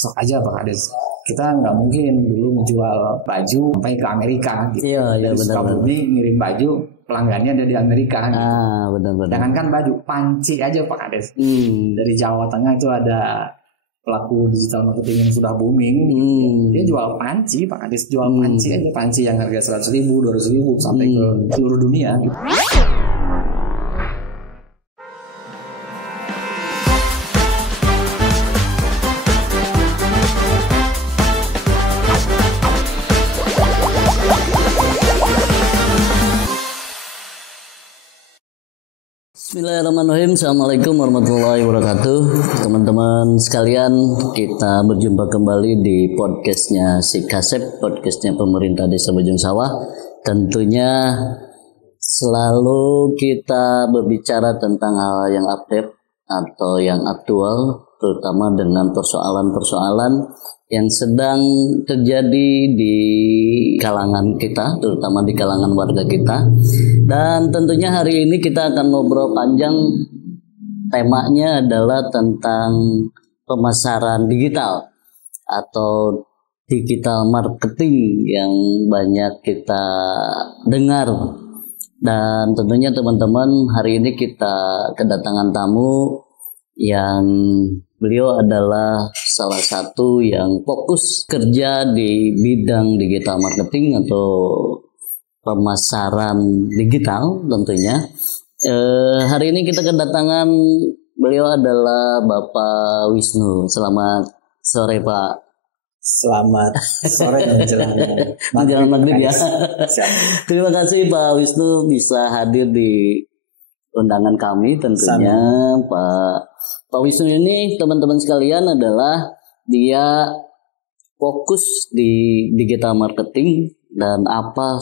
sok aja Pak Kades. Kita nggak mungkin dulu menjual baju sampai ke Amerika gitu. Iya, Dari Sukabumi ngirim baju, pelanggannya ada di Amerika gitu. Benar-benar. Jangankan baju, panci aja Pak Kades. Dari Jawa Tengah itu ada pelaku digital marketing yang sudah booming. Dia jual panci Pak Kades, jual panci aja, panci yang harga 100.000, 200.000 sampai ke seluruh dunia gitu. Bismillahirrahmanirrahim. Assalamualaikum warahmatullahi wabarakatuh. Teman-teman sekalian, kita berjumpa kembali di podcastnya Si Kasep, podcastnya pemerintah Desa Bojong Sawah. Tentunya selalu kita berbicara tentang hal yang update atau yang aktual, terutama dengan persoalan-persoalan yang sedang terjadi di kalangan kita, terutama di kalangan warga kita. Dan tentunya hari ini kita akan ngobrol panjang. Temanya adalah tentang pemasaran digital atau digital marketing yang banyak kita dengar. Dan tentunya teman-teman, hari ini kita kedatangan tamu yang beliau adalah salah satu yang fokus kerja di bidang digital marketing atau pemasaran digital tentunya. Hari ini kita kedatangan beliau adalah Bapak Wisnu. Selamat sore Pak. Selamat sore menjelang maghrib ya. Terima kasih Pak Wisnu bisa hadir di undangan kami tentunya. Pak Wisnu ini teman-teman sekalian adalah dia fokus di digital marketing dan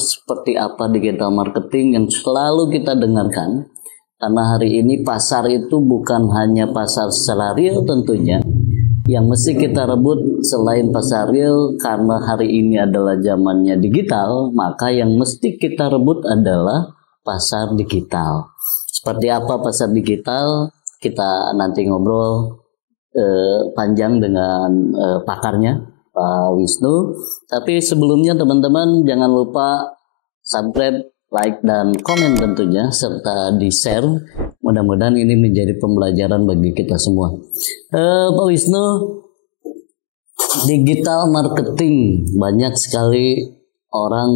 seperti apa digital marketing yang selalu kita dengarkan. Karena hari ini pasar itu bukan hanya pasar secara real tentunya. Yang mesti kita rebut selain pasar real, karena hari ini adalah zamannya digital, maka yang mesti kita rebut adalah pasar digital. Seperti apa pasar digital? Kita nanti ngobrol panjang dengan pakarnya Pak Wisnu. Tapi sebelumnya teman-teman jangan lupa subscribe, like, dan komen tentunya, serta di-share. Mudah-mudahan ini menjadi pembelajaran bagi kita semua. Pak Wisnu, digital marketing banyak sekali orang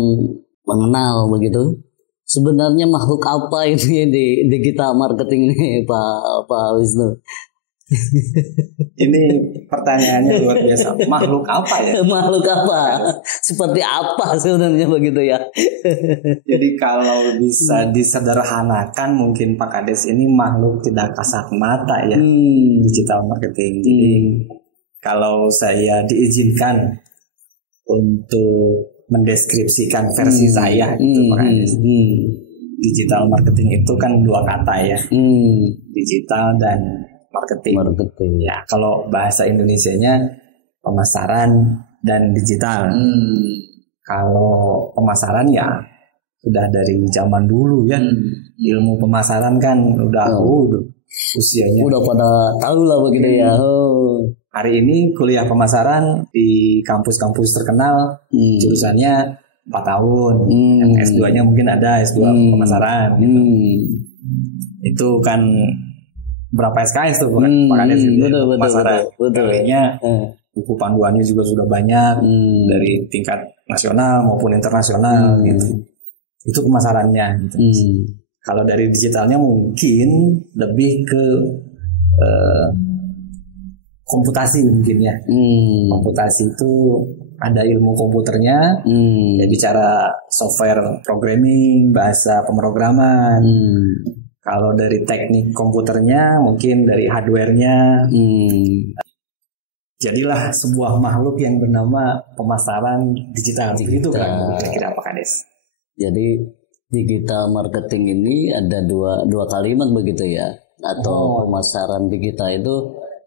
mengenal begitu. Sebenarnya makhluk apa ini di digital marketing ini Pak Wisnu? Ini pertanyaannya luar biasa. Makhluk apa ya? Makhluk apa? Seperti apa sebenarnya begitu ya? Jadi kalau bisa disederhanakan mungkin Pak Kades ini makhluk tidak kasat mata ya. Digital marketing. Jadi kalau saya diizinkan untuk mendeskripsikan versi saya gitu Pak Kades. Digital marketing itu kan dua kata ya. Digital dan marketing. Ya, kalau bahasa Indonesianya pemasaran dan digital. Kalau pemasaran ya sudah dari zaman dulu ya. Ilmu pemasaran kan udah usianya. Udah pada tahu lah begitu ya. Hari ini kuliah pemasaran di kampus-kampus terkenal, jurusannya 4 tahun. Yang S2-nya mungkin ada S2 pemasaran gitu. Itu kan berapa SKS tuh Pak Kades gitu. Pemasaran. Kalinya buku panduannya juga sudah banyak dari tingkat nasional maupun internasional gitu. Itu pemasarannya gitu. Kalau dari digitalnya mungkin lebih ke komputasi mungkin ya. Komputasi itu ada ilmu komputernya, ya bicara software programming, bahasa pemrograman. Kalau dari teknik komputernya mungkin dari hardware-nya. Jadilah sebuah makhluk yang bernama pemasaran digital. Itu kan kira-kira Pak Kades. Jadi digital marketing ini ada dua kalimat begitu ya. Atau pemasaran digital itu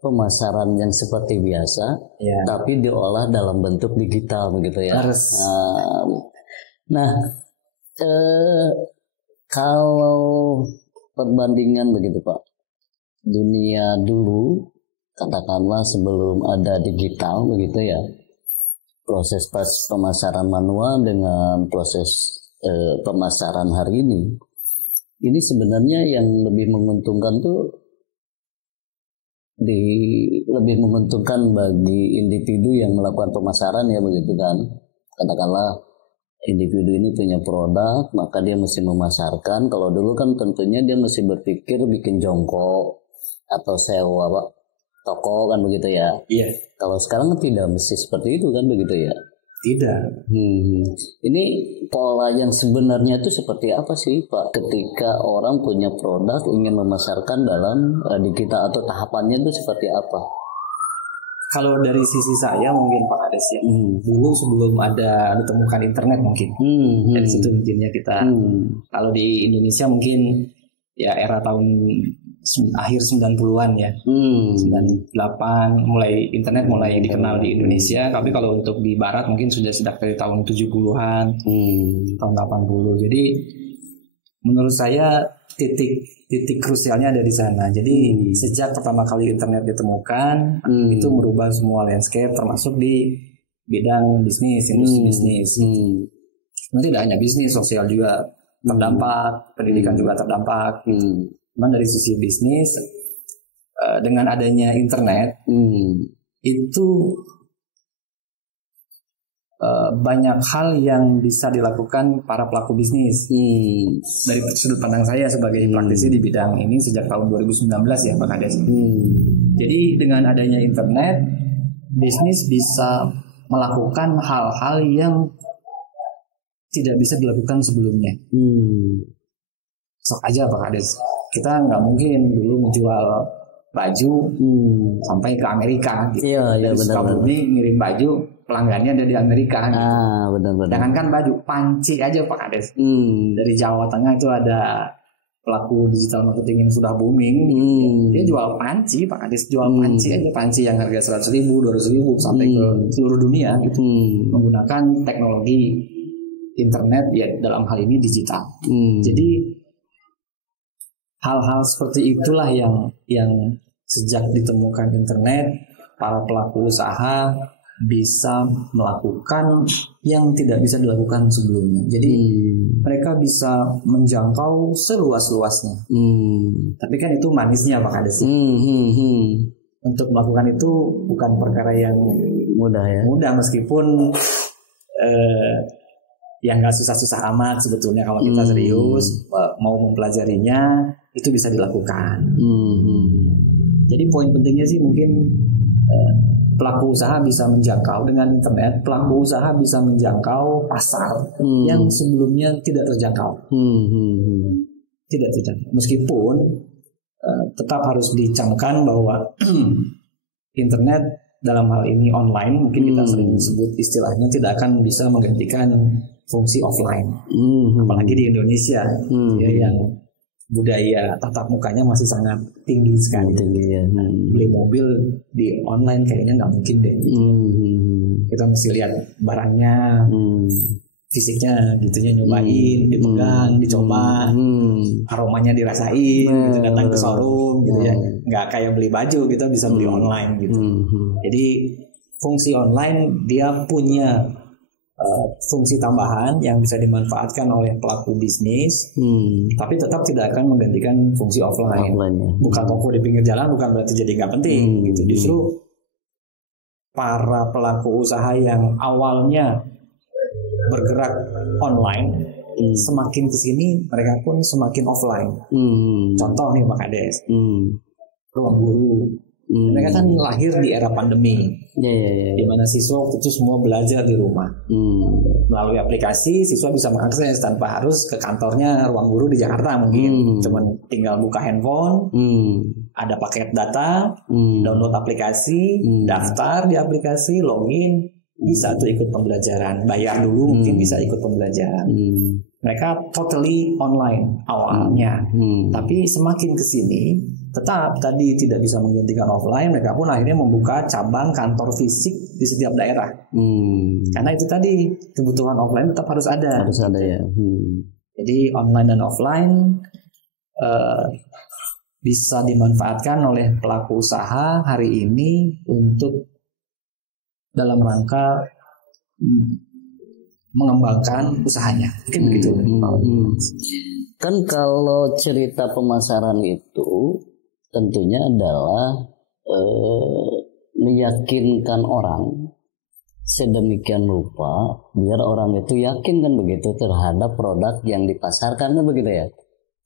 pemasaran yang seperti biasa, tapi diolah dalam bentuk digital begitu ya. Nah, kalau perbandingan begitu Pak, dunia dulu katakanlah sebelum ada digital begitu ya, proses pas pemasaran manual dengan proses pemasaran hari ini sebenarnya yang lebih menguntungkan tuh lebih menguntungkan bagi individu yang melakukan pemasaran ya begitu kan. Katakanlah individu ini punya produk, maka dia mesti memasarkan. Kalau dulu kan tentunya dia mesti berpikir bikin jongkok atau sewa toko kan begitu ya. Iya. Kalau sekarang kan tidak mesti seperti itu kan begitu ya. Tidak. Ini pola yang sebenarnya itu seperti apa sih Pak? Ketika orang punya produk ingin memasarkan dalam digital atau tahapannya itu seperti apa? Kalau dari sisi saya mungkin Pak Kades ya, dulu sebelum ada ditemukan internet mungkin, dari situ mungkinnya kita. Kalau di Indonesia mungkin ya era tahun akhir 90-an ya, 98 mulai internet mulai dikenal di Indonesia. Tapi kalau untuk di Barat mungkin sudah sejak dari tahun 70-an, tahun 80. Jadi menurut saya titik krusialnya ada di sana. Jadi sejak pertama kali internet ditemukan, itu merubah semua landscape termasuk di bidang bisnis, industri bisnis. Nanti tidak hanya bisnis, sosial juga terdampak, pendidikan juga terdampak. Cuman dari sisi bisnis, dengan adanya internet itu banyak hal yang bisa dilakukan para pelaku bisnis. Dari sudut pandang saya sebagai praktisi di bidang ini sejak tahun 2019 ya Pak Kades. Jadi dengan adanya internet, bisnis bisa melakukan hal-hal yang tidak bisa dilakukan sebelumnya. Sok aja Pak Kades, kita nggak mungkin dulu menjual baju sampai ke Amerika gitu. Dari Sukabumi ngirim baju, pelanggannya ada di Amerika gitu. Benar-benar. Jangankan baju, panci aja Pak Kades. Dari Jawa Tengah itu ada pelaku digital marketing yang sudah booming. Dia jual panci Pak Kades, jual panci aja, panci yang harga 100.000, 200.000 sampai ke seluruh dunia gitu. Menggunakan teknologi internet ya, dalam hal ini digital. Jadi hal-hal seperti itulah yang sejak ditemukan internet, para pelaku usaha bisa melakukan yang tidak bisa dilakukan sebelumnya. Jadi mereka bisa menjangkau seluas-luasnya. Tapi kan itu manisnya Pak Kades. Untuk melakukan itu bukan perkara yang mudah ya. Mudah meskipun yang nggak susah-susah amat sebetulnya kalau kita serius mau mempelajarinya, itu bisa dilakukan. Jadi poin pentingnya sih mungkin pelaku usaha bisa menjangkau dengan internet, pelaku usaha bisa menjangkau pasar yang sebelumnya tidak terjangkau. Tidak terjangkau. Meskipun tetap harus dicamkan bahwa internet dalam hal ini online, mungkin kita sering sebut istilahnya, tidak akan bisa menggantikan fungsi offline. Apalagi di Indonesia ya, yang budaya tatap mukanya masih sangat tinggi sekali. Beli mobil di online kayaknya nggak mungkin deh. Kita mesti lihat barangnya, fisiknya gitunya, nyobain, dipegang, dicoba, aromanya dirasain, gitu, datang ke showroom gitu ya. Nggak kayak beli baju kita bisa beli online gitu. Jadi fungsi online dia punya fungsi tambahan yang bisa dimanfaatkan oleh pelaku bisnis, tapi tetap tidak akan menggantikan fungsi offline. Buka toko di pinggir jalan bukan berarti jadi nggak penting gitu. Justru para pelaku usaha yang awalnya bergerak online, semakin kesini mereka pun semakin offline. Contoh nih Pak Kades, Ruang Guru. Mereka kan lahir di era pandemi, di mana siswa waktu itu semua belajar di rumah. Melalui aplikasi siswa bisa mengakses tanpa harus ke kantornya Ruang Guru di Jakarta mungkin. Cuman tinggal buka handphone, ada paket data, download aplikasi, daftar di aplikasi, login, bisa tuh ikut pembelajaran. Bayar dulu mungkin bisa ikut pembelajaran. Mereka totally online awalnya, tapi semakin kesini tetap tadi tidak bisa menggantikan offline. Mereka pun akhirnya membuka cabang kantor fisik di setiap daerah. Karena itu tadi kebutuhan offline tetap harus ada. Ya. Jadi online dan offline bisa dimanfaatkan oleh pelaku usaha hari ini untuk dalam rangka mengembangkan usahanya. Mungkin begitu. Kan kalau cerita pemasaran itu tentunya adalah meyakinkan orang sedemikian rupa biar orang itu yakin kan begitu terhadap produk yang dipasarkan kan begitu ya.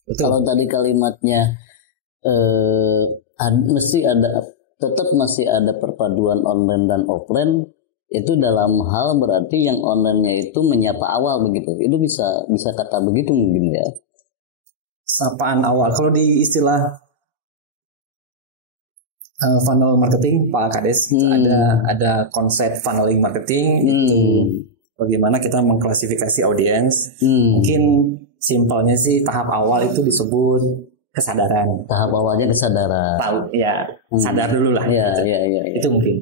Betul. Kalau tadi kalimatnya mesti ada, tetap masih ada perpaduan online dan offline, itu dalam hal berarti yang online-nya itu menyapa awal begitu. Itu bisa kata begitu mungkin ya. Sapaan awal. Kalau di istilah funnel marketing Pak Kades, ada konsep funneling marketing, itu bagaimana kita mengklasifikasi audiens. Mungkin simpelnya sih tahap awal itu disebut kesadaran. Tahap awalnya kesadaran. Tahu ya, sadar dulu lah. Iya. Itu mungkin.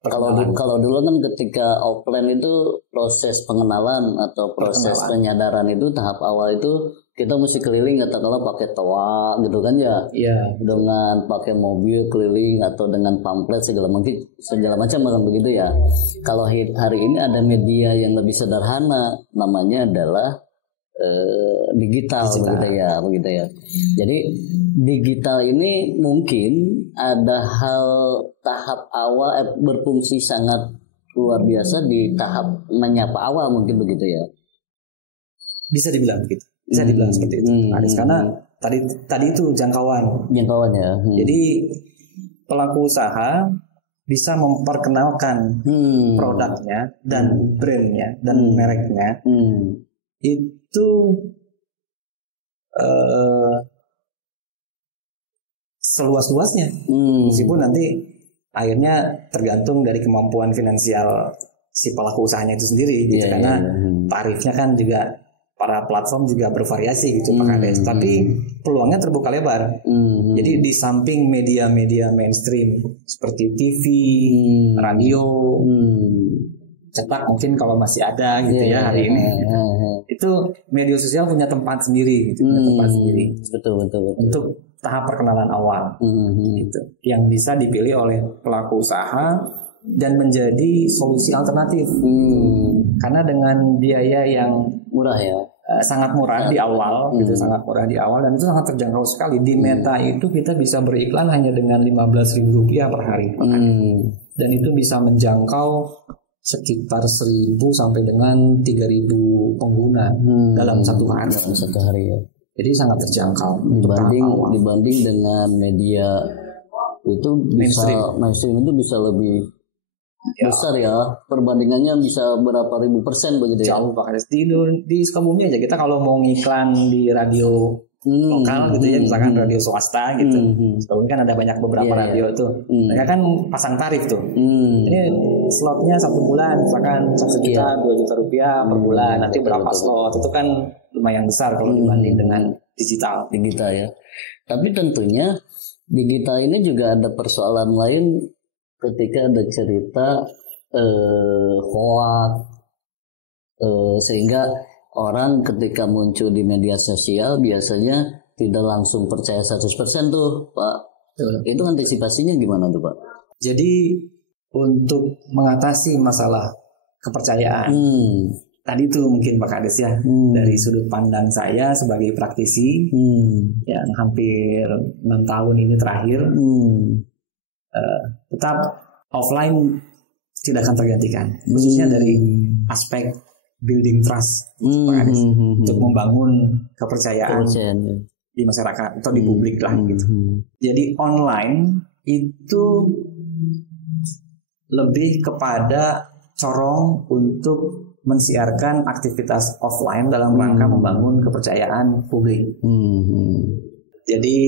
Kalau dulu kan ketika offline itu proses pengenalan atau proses penyadaran itu tahap awal itu kita mesti keliling katakanlah pakai toa gitu kan ya. Iya. Dengan pakai mobil keliling atau dengan pamflet segala macam kan begitu ya. Kalau hari ini ada media yang lebih sederhana, namanya adalah digital. Begitu ya. Jadi digital ini mungkin ada hal tahap awal berfungsi sangat luar biasa di tahap menyapa awal mungkin begitu ya. Bisa dibilang begitu. Bisa dibilang seperti itu. Karena tadi itu jangkauan ya. Jadi pelaku usaha bisa memperkenalkan produknya dan brandnya dan mereknya itu seluas-luasnya, meskipun nanti akhirnya tergantung dari kemampuan finansial si pelaku usahanya itu sendiri gitu. Karena tarifnya kan juga para platform juga bervariasi gitu Pak Kades. Tapi peluangnya terbuka lebar. Jadi di samping media-media mainstream seperti TV, radio, cetak mungkin kalau masih ada gitu hari ini. Itu media sosial punya tempat sendiri gitu, Betul. Untuk tahap perkenalan awal gitu, yang bisa dipilih oleh pelaku usaha dan menjadi solusi alternatif. Karena dengan biaya yang murah ya, sangat murah di awal gitu, sangat murah di awal, dan itu sangat terjangkau sekali. Di Meta itu kita bisa beriklan hanya dengan Rp15.000 per hari, dan itu bisa menjangkau sekitar 1.000 sampai dengan 3.000 pengguna dalam satu hari ya. Jadi sangat terjangkau dibanding dengan media itu bisa mainstream itu bisa lebih besar ya, perbandingannya bisa berapa ribu persen begitu ya. Jauh bahkan di Sukabumi aja kita kalau mau ngiklan di radio lokal gitu ya, misalkan radio swasta gitu. Sukabumi kan ada beberapa radio tuh. Mereka kan pasang tarif tuh. Ini slotnya 1 bulan misalkan 1 juta, 2 juta rupiah per bulan. Nanti berapa slot, itu kan lumayan besar kalau dibanding dengan digital ya. Tapi tentunya digital ini juga ada persoalan lain. Ketika ada cerita hoax, sehingga orang ketika muncul di media sosial biasanya tidak langsung percaya 100% tuh Pak. Itu antisipasinya gimana tuh Pak? Jadi untuk mengatasi masalah kepercayaan, tadi itu mungkin Pak Kades ya, dari sudut pandang saya sebagai praktisi yang hampir 6 tahun ini terakhir, tetap offline tidak akan tergantikan, khususnya dari aspek building trust untuk membangun kepercayaan di masyarakat atau di publik lah gitu. Jadi online itu lebih kepada corong untuk mensiarkan aktivitas offline dalam rangka membangun kepercayaan publik. Jadi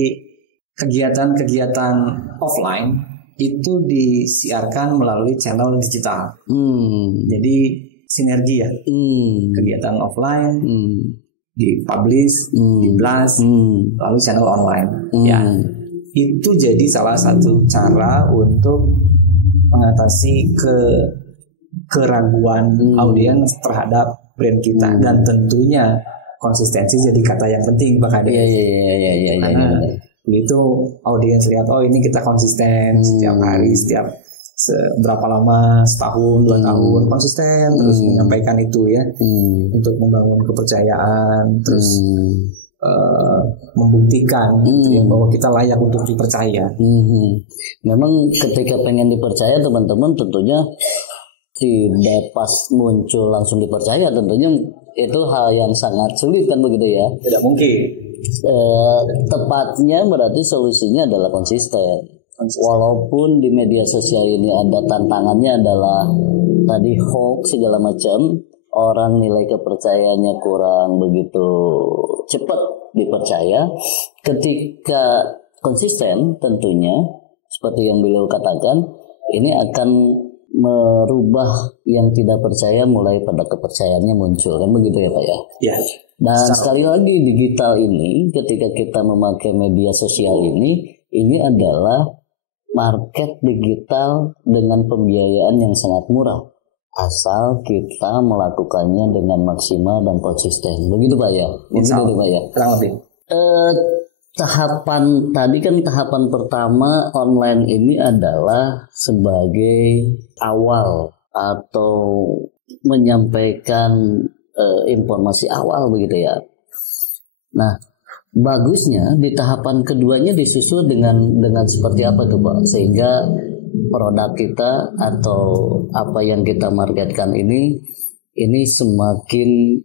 kegiatan-kegiatan offline itu disiarkan melalui channel digital. Jadi sinergi ya. Kegiatan offline dipublish, di-blast, lalu channel online. Ya, itu jadi salah satu cara untuk mengatasi keraguan audiens terhadap brand kita, dan tentunya konsistensi jadi kata yang penting Pak Kades. Iya. Begitu audiens lihat, oh ini kita konsisten setiap hari, setiap berapa lama, setahun, 2 tahun konsisten terus menyampaikan itu ya, untuk membangun kepercayaan, terus membuktikan ya, bahwa kita layak untuk dipercaya. Memang ketika pengen dipercaya teman-teman tentunya tidak pas muncul langsung dipercaya, tentunya itu hal yang sangat sulit kan begitu ya. Tidak mungkin. Tepatnya berarti solusinya adalah konsisten. Walaupun di media sosial ini ada tantangannya adalah tadi hoax segala macam, orang nilai kepercayaannya kurang begitu cepat dipercaya. Ketika konsisten tentunya seperti yang beliau katakan, ini akan merubah yang tidak percaya mulai pada kepercayaannya muncul, kan begitu ya Pak ya? Ya. Dan sekali lagi digital ini, ketika kita memakai media sosial ini adalah market digital dengan pembiayaan yang sangat murah, asal kita melakukannya dengan maksimal dan konsisten. Begitu Pak ya? Begitu Pak ya? Kurang lebih. Tahapan tadi kan tahapan pertama online ini adalah sebagai awal atau menyampaikan informasi awal begitu ya. Nah, bagusnya di tahapan keduanya disusul dengan seperti apa tuh Pak, sehingga produk kita atau apa yang kita marketkan ini semakin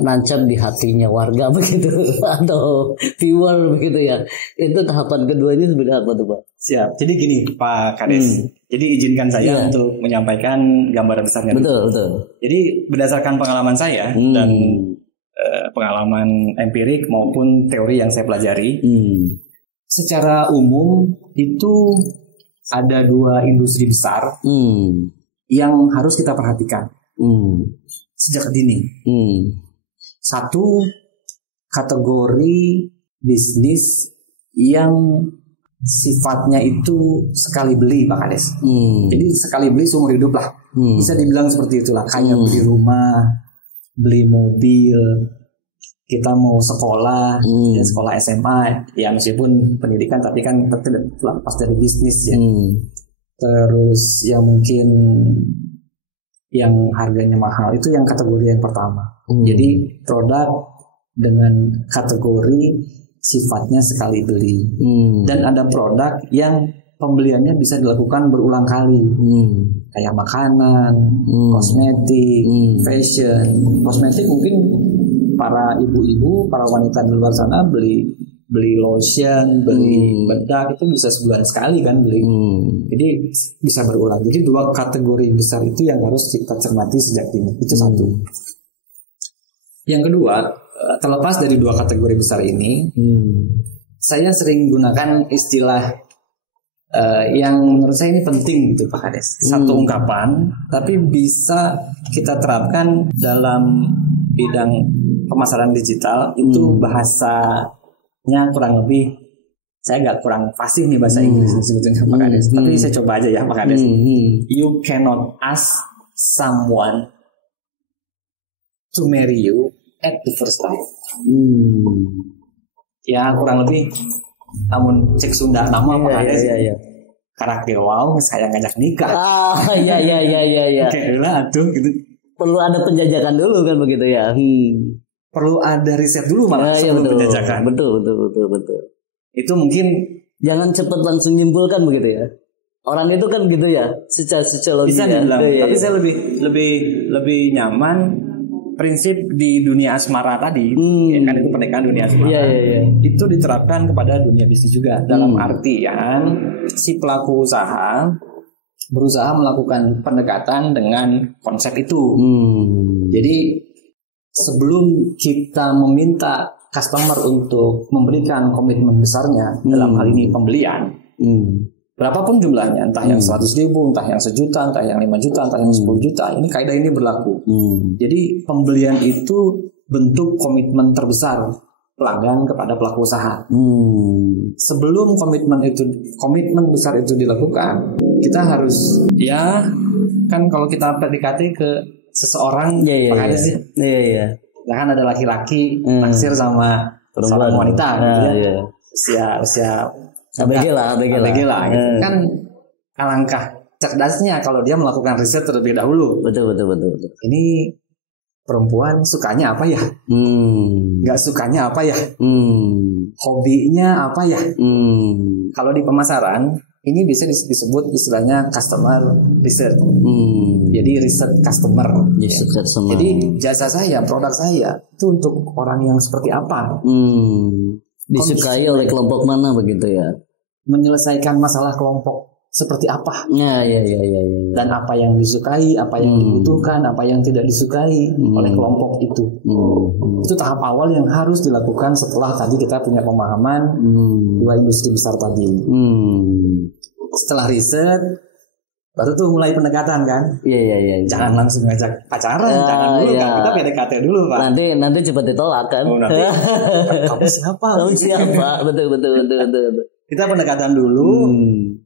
nancap di hatinya warga begitu atau viewer begitu ya. Itu tahapan kedua ini sebenarnya apa tuh Pak? Siap. Jadi gini Pak Kades. Jadi izinkan saya untuk menyampaikan gambaran besarnya. Betul. Jadi berdasarkan pengalaman saya dan pengalaman empirik maupun teori yang saya pelajari, secara umum itu ada 2 industri besar yang harus kita perhatikan sejak dini. Satu, kategori bisnis yang sifatnya itu sekali beli Pak Kades. Jadi sekali beli seumur hidup lah. Bisa dibilang seperti itulah. Kayak beli rumah, beli mobil, kita mau sekolah, ya sekolah SMA, ya meskipun pendidikan tapi kan lepas dari bisnis ya. Terus ya mungkin yang harganya mahal itu yang kategori yang pertama. Jadi produk dengan kategori sifatnya sekali beli. Dan ada produk yang pembeliannya bisa dilakukan berulang kali. Kayak makanan, kosmetik, fashion. Kosmetik mungkin para ibu-ibu, para wanita di luar sana beli lotion, beli bedak itu bisa sebulan sekali kan beli. Jadi bisa berulang. Jadi 2 kategori besar itu yang harus kita cermati sejak dini. Itu satu. Yang kedua, terlepas dari 2 kategori besar ini, saya sering gunakan istilah yang menurut saya ini penting gitu Pak Kades. Satu ungkapan, tapi bisa kita terapkan dalam bidang pemasaran digital. Itu bahasanya kurang lebih, saya agak kurang fasih nih bahasa Inggris sebetulnya Pak Kades. Tapi saya coba aja ya Pak Kades. You cannot ask someone to marry you at the first time. Ya kurang lebih, namun cek Sunda nama Pak Kades. Karakter wow saya ngajak nikah. Iya. Oke lah tuh gitu. Perlu ada penjajakan dulu kan begitu ya. Perlu ada riset dulu malah sebelum penjajakan. Betul. Itu mungkin jangan cepat langsung nyimpulkan begitu ya. Orang itu kan gitu ya, secara psikologi bisa dibilang. Tapi saya lebih nyaman prinsip di dunia asmara tadi, ya kan itu pernikahan dunia asmara. Itu diterapkan kepada dunia bisnis juga. Dalam artian si pelaku usaha berusaha melakukan pendekatan dengan konsep itu. Jadi sebelum kita meminta customer untuk memberikan komitmen besarnya dalam hal ini pembelian, berapapun jumlahnya, entah yang 100.000, entah yang 1 juta, entah yang 5 juta, entah yang 10 juta, ini kaidah ini berlaku. Jadi pembelian itu bentuk komitmen terbesar pelanggan kepada pelaku usaha. Sebelum komitmen besar itu dilakukan, kita harus ya kan kalau kita PDKT ke seseorang, ya kan ada laki-laki naksir sama seorang wanita gitu ya. Usia ABG lah gitu. Kan alangkah cerdasnya kalau dia melakukan riset terlebih dahulu. Betul. Ini perempuan sukanya apa ya? Nggak sukanya apa ya? Hobinya apa ya? Kalau di pemasaran ini bisa disebut istilahnya customer research. Jadi riset customer. Jadi jasa saya, produk saya itu untuk orang yang seperti apa? Disukai oleh kelompok mana begitu ya? Menyelesaikan masalah kelompok seperti apa? Ya. Dan apa yang disukai, apa yang dibutuhkan, apa yang tidak disukai oleh kelompok itu. Itu tahap awal yang harus dilakukan setelah tadi kita punya pemahaman dua industri besar tadi. Setelah riset, baru tuh mulai pendekatan kan? Iya. Jangan langsung ngajak pacaran, jangan dulu kan? Kita PDKT dulu Pak. Nanti cepat ditolak kan? Nanti kamu siapa? Betul. Kita pendekatan dulu,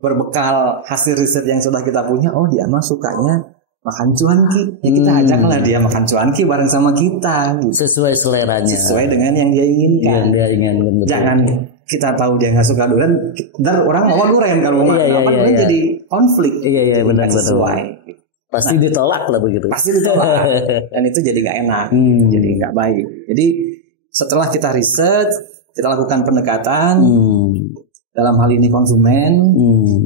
berbekal hasil riset yang sudah kita punya. Oh dia mah sukanya makan cuanki, ya kita ajaklah dia makan cuanki bareng sama kita. Gitu. Sesuai seleranya. Sesuai dengan yang dia inginkan. Jangan kita tahu dia nggak suka durian, ntar orang mau durian kalau durian jadi konflik. Iya benar. Sesuai. Pasti ditolak lah begitu. Pasti ditolak. Dan itu jadi nggak enak, jadi nggak baik. Jadi setelah kita riset, kita lakukan pendekatan. Dalam hal ini konsumen,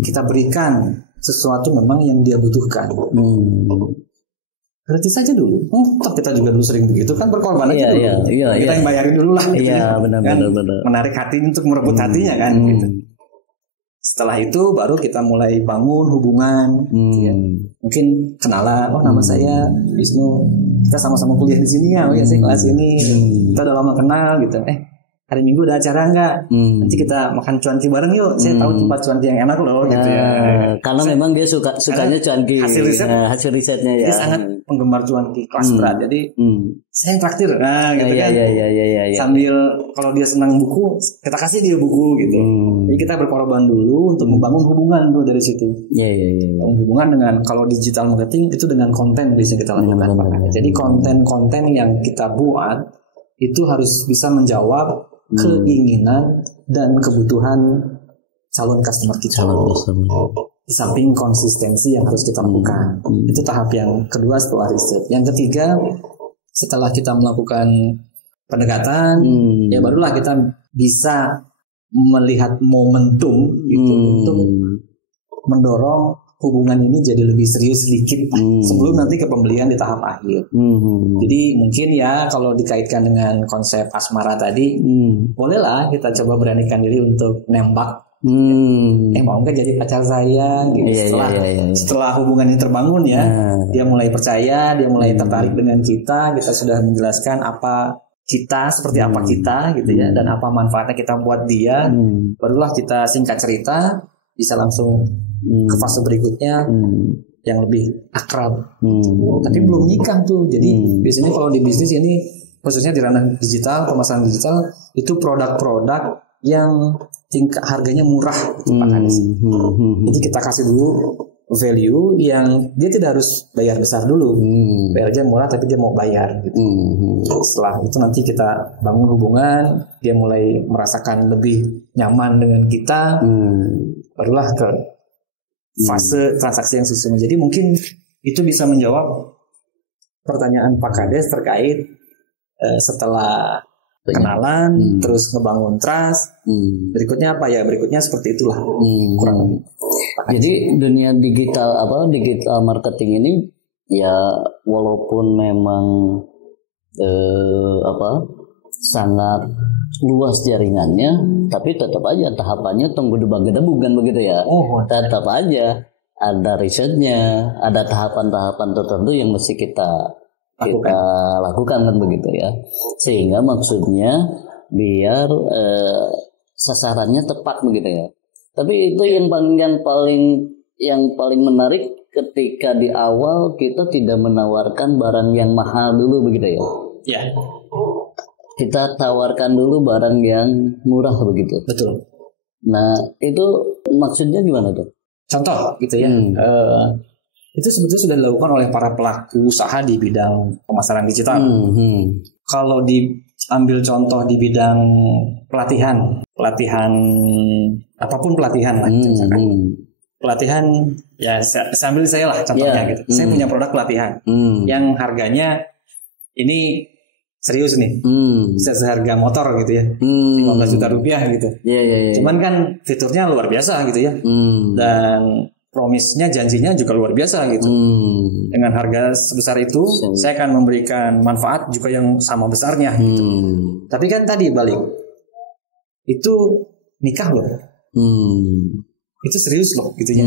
kita berikan sesuatu memang yang dia butuhkan. Gratis saja dulu. Kita juga dulu sering begitu kan, berkorban aja dulu. Kita yang bayarin dulu lah. Iya benar. Menarik hati untuk merebut hatinya kan. Gitu. Setelah itu baru kita mulai bangun hubungan. Ya. Mungkin kenalan. Oh nama saya Wisnu. Kita sama-sama kuliah di sini ya. Oh ya saya kelas ini. Kita udah lama kenal gitu. Hari Minggu ada acara enggak? Nanti kita makan cuanki bareng yuk. Saya tahu tempat cuanki yang enak loh gitu ya. Karena memang dia sukanya cuanki. Hasil risetnya ya. Dia sangat penggemar cuanki kelas berat. Jadi saya yang traktir. Nah, gitu kan. Iya. Sambil kalau dia senang buku, kita kasih dia buku gitu. Jadi kita berkorban dulu untuk membangun hubungan tuh dari situ. Iya. Hubungan dengan kalau digital marketing itu dengan konten bisa kita lakukan. Jadi konten-konten yang kita buat itu harus bisa menjawab keinginan dan kebutuhan calon customer kita. Di samping konsistensi yang harus kita lakukan. Itu tahap yang kedua setelah riset. Yang ketiga, setelah kita melakukan pendekatan, ya barulah kita bisa melihat momentum gitu untuk mendorong hubungan ini jadi lebih serius sedikit sebelum nanti ke pembelian di tahap akhir. Jadi mungkin ya kalau dikaitkan dengan konsep asmara tadi, bolehlah kita coba beranikan diri untuk nembak. Mau nggak jadi pacar saya? Gitu. Setelah hubungan ini terbangun ya, dia mulai percaya, dia mulai tertarik dengan kita sudah menjelaskan apa kita, seperti apa kita gitu ya, dan apa manfaatnya kita buat dia. Barulah kita singkat cerita bisa langsung ke fase berikutnya yang lebih akrab. Tapi belum nikah tuh. Jadi biasanya kalau di bisnis ini, khususnya di ranah digital, pemasaran digital, itu produk-produk yang tingkat harganya murah. Jadi kita kasih dulu value yang dia tidak harus bayar besar dulu. Bayar aja murah tapi dia mau bayar gitu. Setelah itu nanti kita bangun hubungan, dia mulai merasakan lebih nyaman dengan kita, barulah ke fase transaksi yang sesungguhnya. Jadi mungkin itu bisa menjawab pertanyaan Pak Kades terkait setelah kenalan, terus ngebangun trust. Berikutnya apa ya? Berikutnya seperti itulah. Kurang lebih. Jadi dunia digital marketing ini ya walaupun memang sangat luas jaringannya, tapi tetap aja tahapannya tunggu gedebak-gedebuk kan begitu ya. Tetap aja ada risetnya, ada tahapan-tahapan tertentu yang mesti kita lakukan kan begitu ya. Sehingga maksudnya biar sasarannya tepat begitu ya. Tapi itu yang paling menarik ketika di awal kita tidak menawarkan barang yang mahal dulu begitu ya. Ya. Kita tawarkan dulu barang yang murah begitu. Betul. Nah itu maksudnya gimana tuh? Contoh gitu ya. Itu sebetulnya sudah dilakukan oleh para pelaku usaha di bidang pemasaran digital. Kalau di ambil contoh di bidang pelatihan apapun pelatihan lah, misalkan. Pelatihan ya sambil saya lah contohnya gitu. Saya punya produk pelatihan yang harganya ini serius nih, seharga motor gitu ya, 15 juta rupiah gitu. Cuman kan fiturnya luar biasa gitu ya, dan promisnya, janjinya juga luar biasa gitu. Dengan harga sebesar itu, saya akan memberikan manfaat juga yang sama besarnya gitu. Tapi kan tadi balik, itu nikah loh. Itu serius loh gitu ya.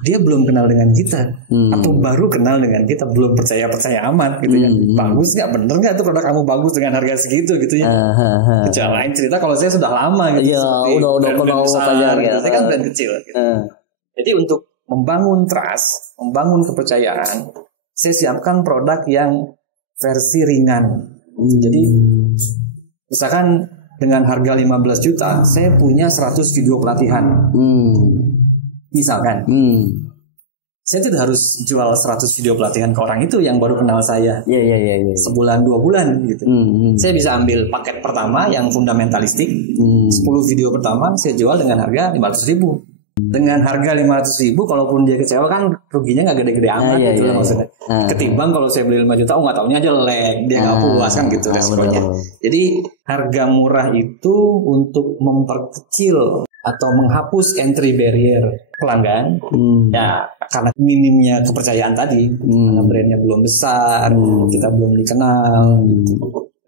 Dia belum kenal dengan kita, atau baru kenal dengan kita, belum percaya amat gitu ya. Bagus nggak, bener nggak tuh produk kamu bagus dengan harga segitu gitu ya. Kecuali lain cerita kalau saya sudah lama gitu. Iya, udah kenal besar gitu. Saya kan brand kecil gitu. Jadi untuk membangun trust, membangun kepercayaan, saya siapkan produk yang versi ringan. Jadi misalkan dengan harga 15 juta, saya punya 100 video pelatihan. Misalkan, saya tidak harus jual 100 video pelatihan ke orang itu yang baru kenal saya. Sebulan 2 bulan gitu. Saya bisa ambil paket pertama yang fundamentalistik, 10 video pertama saya jual dengan harga 500.000. Dengan harga 500.000, kalaupun dia kecewa kan ruginya nggak gede-gede amat gitu loh maksudnya. Ketimbang kalau saya beli 5 juta, nggak taunya jelek, dia nggak puas kan gitu resikonya. Jadi harga murah itu untuk memperkecil atau menghapus entry barrier pelanggan. Ya karena minimnya kepercayaan tadi, karena brandnya belum besar, kita belum dikenal.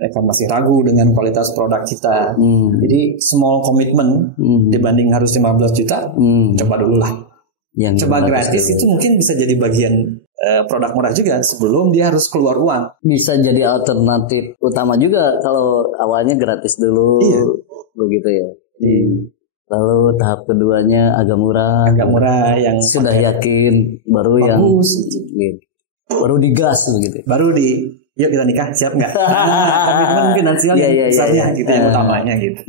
Mereka masih ragu dengan kualitas produk kita. Jadi small commitment dibanding harus 15 juta, coba dulu lah. Coba gratis itu mungkin bisa jadi bagian produk murah juga sebelum dia harus keluar uang. Bisa jadi alternatif utama juga kalau awalnya gratis dulu. Begitu ya. Lalu tahap keduanya agak murah yang sudah yakin, baru bagus, yang baru digas begitu. Baru yuk kita nikah, siap nggak? Komitmen finansial yang besarnya gitu yang utamanya gitu.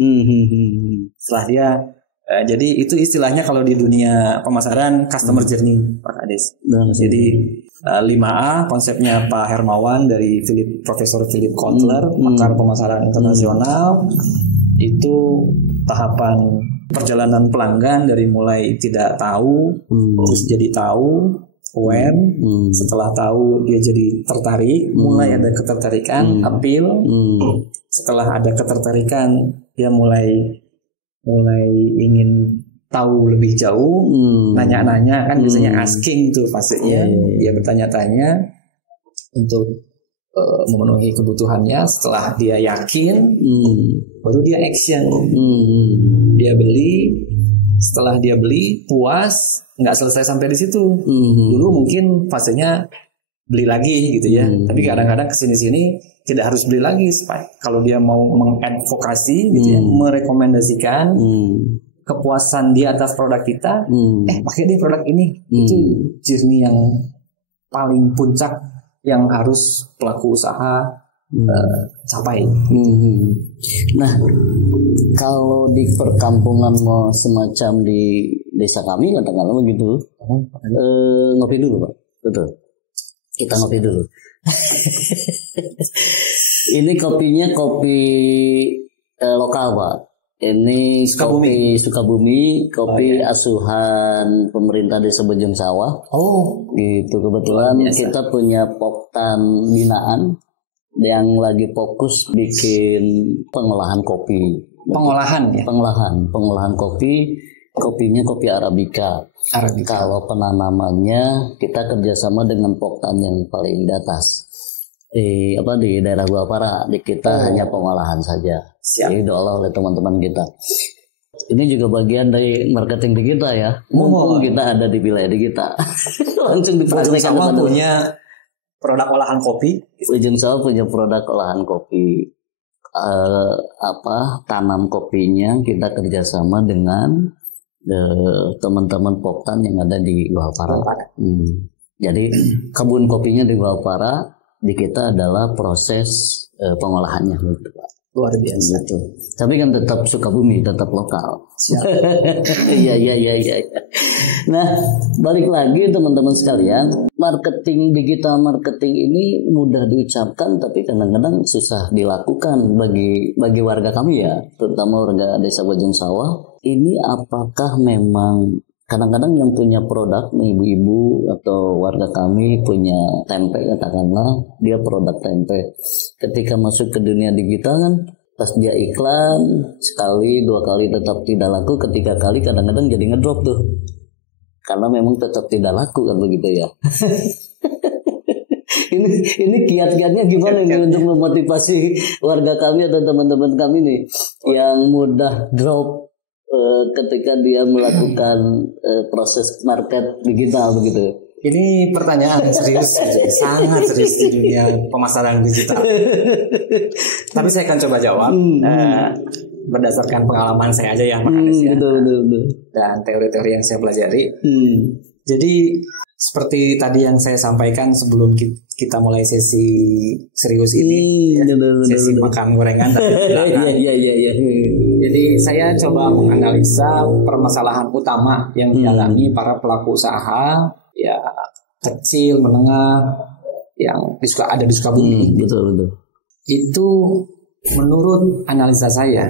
Setelah dia jadi itu istilahnya kalau di dunia pemasaran customer journey Pak Kades. Jadi 5A konsepnya Pak Hermawan dari Profesor Philip Kotler, pakar pemasaran internasional. Itu tahapan perjalanan pelanggan dari mulai tidak tahu terus jadi tahu, aware, setelah tahu dia jadi tertarik, mulai ada ketertarikan, appeal, setelah ada ketertarikan dia mulai ingin tahu lebih jauh, nanya-nanya kan biasanya asking tuh fasenya, dia bertanya-tanya untuk memenuhi kebutuhannya. Setelah dia yakin, baru dia action, dia beli. Setelah dia beli puas, nggak selesai sampai di situ. Dulu mungkin fasenya beli lagi gitu ya. Tapi kadang-kadang kesini-sini tidak harus beli lagi. Kalau dia mau mengadvokasi gitu ya, merekomendasikan kepuasan dia atas produk kita, pakai deh produk ini. Itu journey yang paling puncak yang harus pelaku usaha capai. Nah, kalau di perkampungan semacam di desa kami katakanlah begitu, ngopi dulu Pak, betul. Kita ngopi dulu. Ini kopinya kopi lokal Pak. Ini kopi Sukabumi, kopi asuhan pemerintah Desa Bojong Sawah. Gitu kebetulan kita punya poktan binaan yang lagi fokus bikin pengolahan kopi. Pengolahan kopi. Kopinya kopi Arabica. Kalau penanamannya kita kerjasama dengan poktan yang paling di atas. Di daerah Guapara, di kita hanya pengolahan saja. Jadi diolah oleh teman-teman kita. Ini juga bagian dari marketing di kita ya. Mumpung kita ada di wilayah di kita. Langsung dipraktekkan. Sama punya produk olahan kopi. Ujung Sawah punya produk olahan kopi. Tanam kopinya kita kerjasama dengan teman-teman poktan yang ada di Guapara. Jadi kebun kopinya di Guapara, di kita adalah proses pengolahannya gitu Pak. luar biasa. Gitu. Tapi kan tetap Sukabumi, tetap lokal. Iya. Nah, balik lagi teman-teman sekalian, digital marketing ini mudah diucapkan, tapi kadang-kadang susah dilakukan bagi warga kami ya, terutama warga Desa Bojong Sawah. Ini apakah memang kadang-kadang yang punya produk nih, ibu-ibu atau warga kami punya tempe, katakanlah dia produk tempe, ketika masuk ke dunia digital kan pas dia iklan sekali 2 kali tetap tidak laku, ketiga kali kadang-kadang jadi ngedrop tuh karena memang tetap tidak laku kan begitu ya. ini kiat-kiatnya gimana nih untuk memotivasi warga kami atau teman-teman kami nih yang mudah drop ketika dia melakukan proses market digital begitu? Ini pertanyaan serius, sangat serius di dunia pemasaran digital. Tapi saya akan coba jawab berdasarkan pengalaman saya aja yang ya, betul. Dan teori-teori yang saya pelajari. Jadi seperti tadi yang saya sampaikan sebelum kita mulai sesi serius ini, sesi makan gorengan tadi belakang. Iya. Jadi saya coba menganalisa permasalahan utama yang dialami para pelaku usaha ya kecil, menengah, yang ada di Sukabumi. Betul. Itu menurut analisa saya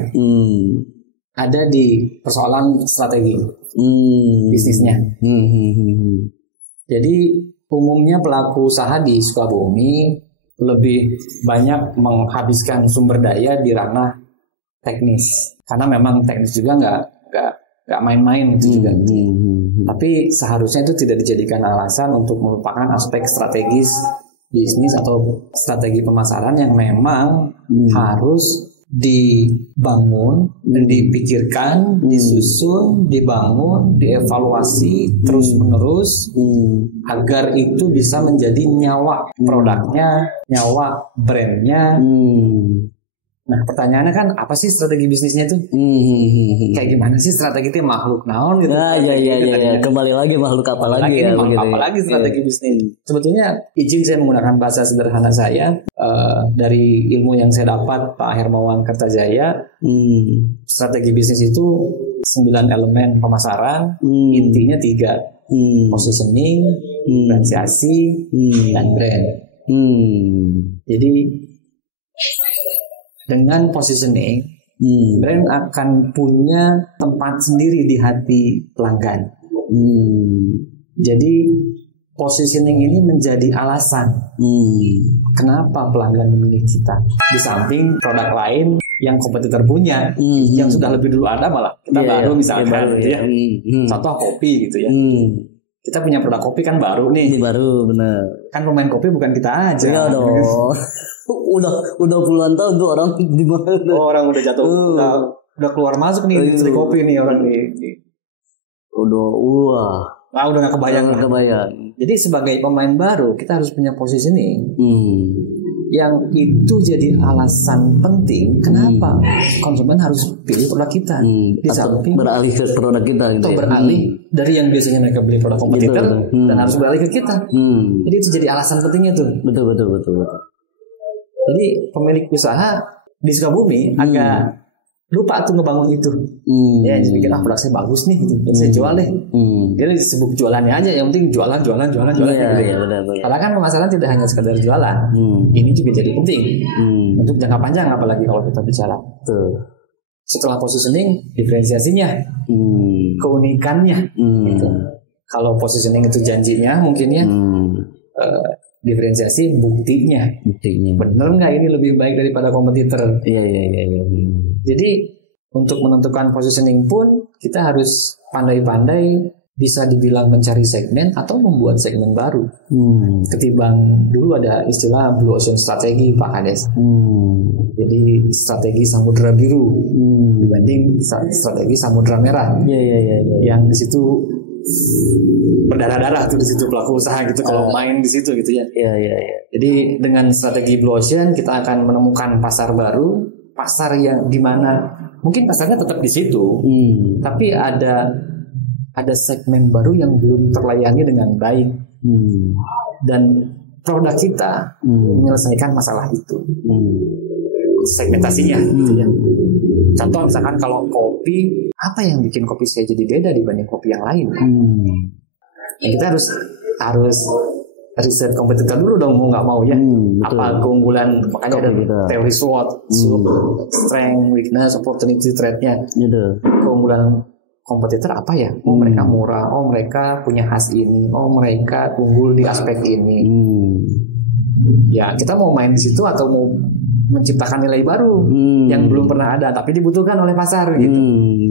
ada di persoalan strategi bisnisnya. Jadi umumnya pelaku usaha di Sukabumi lebih banyak menghabiskan sumber daya di ranah teknis, karena memang teknis juga nggak main-main itu juga. Tapi seharusnya itu tidak dijadikan alasan untuk melupakan aspek strategis bisnis atau strategi pemasaran yang memang harus dibangun dan dipikirkan, disusun, dibangun, dievaluasi terus-menerus agar itu bisa menjadi nyawa produknya, nyawa brandnya. Nah, pertanyaannya kan apa sih strategi bisnisnya itu? Kayak gimana sih strategi itu makhluk naon gitu? Iya. Kembali lagi makhluk apa lagi ya? Makhluk apa lagi strategi bisnis? Sebetulnya izin saya menggunakan bahasa sederhana saya dari ilmu yang saya dapat Pak Hermawan Kertajaya. Strategi bisnis itu 9 elemen pemasaran, intinya 3: positioning, diferensiasi, dan brand. Jadi dengan positioning, brand akan punya tempat sendiri di hati pelanggan. Jadi positioning ini menjadi alasan kenapa pelanggan memilih kita. Di samping produk lain yang kompetitor punya, yang sudah lebih dulu ada malah kita baru misalkan gitu ya. Contoh kopi gitu ya. Kita punya produk kopi kan baru nih. Baru bener. Kan pemain kopi bukan kita aja. Iya dong. udah puluhan tahun tuh orang di mana? Orang udah jatuh, udah keluar masuk nih industri kopi nih orang nih. Udah nggak kebayang. Jadi sebagai pemain baru kita harus punya positioning yang itu jadi alasan penting kenapa konsumen harus pilih produk kita. Di samping beralih ke produk kita gitu. Atau beralih dari yang biasanya mereka beli produk kompetitor dan harus beralih ke kita. Jadi itu jadi alasan pentingnya tuh. Betul. Jadi pemilik usaha di Sukabumi agak lupa tuh ngebangun itu. Ya, jadi pikir produk saya bagus nih gitu. Dan saya jual deh. Dia sibuk jualannya aja, yang penting jualan gitu. Iya, benar. Karena kan pemasaran tidak hanya sekedar jualan. Ini juga jadi penting untuk jangka panjang, apalagi kalau kita bicara. Setelah positioning, diferensiasinya, keunikannya. Gitu. Kalau positioning itu janjinya, mungkin ya. Diferensiasi buktinya. Bener nggak ini lebih baik daripada kompetitor? Iya. Jadi untuk menentukan positioning pun kita harus pandai-pandai, bisa dibilang mencari segmen atau membuat segmen baru. Ketimbang dulu ada istilah Blue Ocean Strategi Pak Kades. Jadi strategi Samudra Biru dibanding strategi Samudra Merah. Yang di situ berdarah-darah tuh di situ pelaku usaha gitu kalau main di situ gitu ya. Jadi dengan strategi Blue Ocean kita akan menemukan pasar baru, pasar yang dimana mungkin pasarnya tetap di situ, tapi ada segmen baru yang belum terlayani dengan baik, dan produk kita menyelesaikan masalah itu. segmentasinya gitu ya. Contoh misalkan kalau kopi, apa yang bikin kopi saya jadi beda dibanding kopi yang lain? Ya, kita harus riset kompetitor dulu dong, mau nggak mau ya. Apa keunggulan, makanya ada teori SWOT, strength, weakness, opportunity, threat-nya. Keunggulan kompetitor apa ya? Oh mereka murah, oh mereka punya khas ini, oh mereka unggul di aspek ini. Ya kita mau main di situ atau mau menciptakan nilai baru yang belum pernah ada tapi dibutuhkan oleh pasar gitu.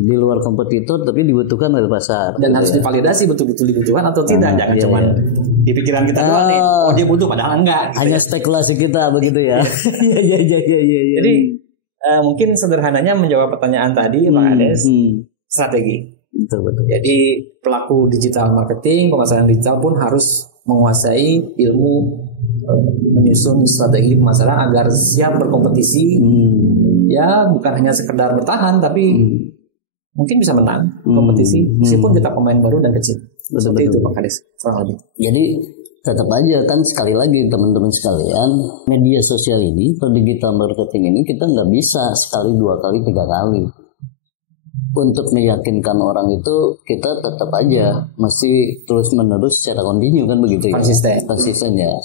Di luar kompetitor tapi dibutuhkan oleh pasar. Dan harus divalidasi betul-betul dibutuhkan atau tidak. Jangan cuma di pikiran kita doang nih. Oh dia butuh padahal enggak. Hanya gitu spekulasi kita begitu ya. Iya. Jadi mungkin sederhananya menjawab pertanyaan tadi Pak Ades, strategi. Betul. Jadi pelaku digital marketing, pemasaran digital pun harus menguasai ilmu menyusun strategi pemasaran agar siap berkompetisi. Ya bukan hanya sekedar bertahan tapi mungkin bisa menang kompetisi meskipun kita pemain baru dan kecil. Seperti itu Pak Kades kurang lebih. Jadi tetap aja kan, sekali lagi teman-teman sekalian, media sosial ini atau digital marketing ini kita nggak bisa sekali, 2 kali, 3 kali. Untuk meyakinkan orang itu kita tetap aja masih terus menerus secara kontinu kan begitu ya. Konsisten ya.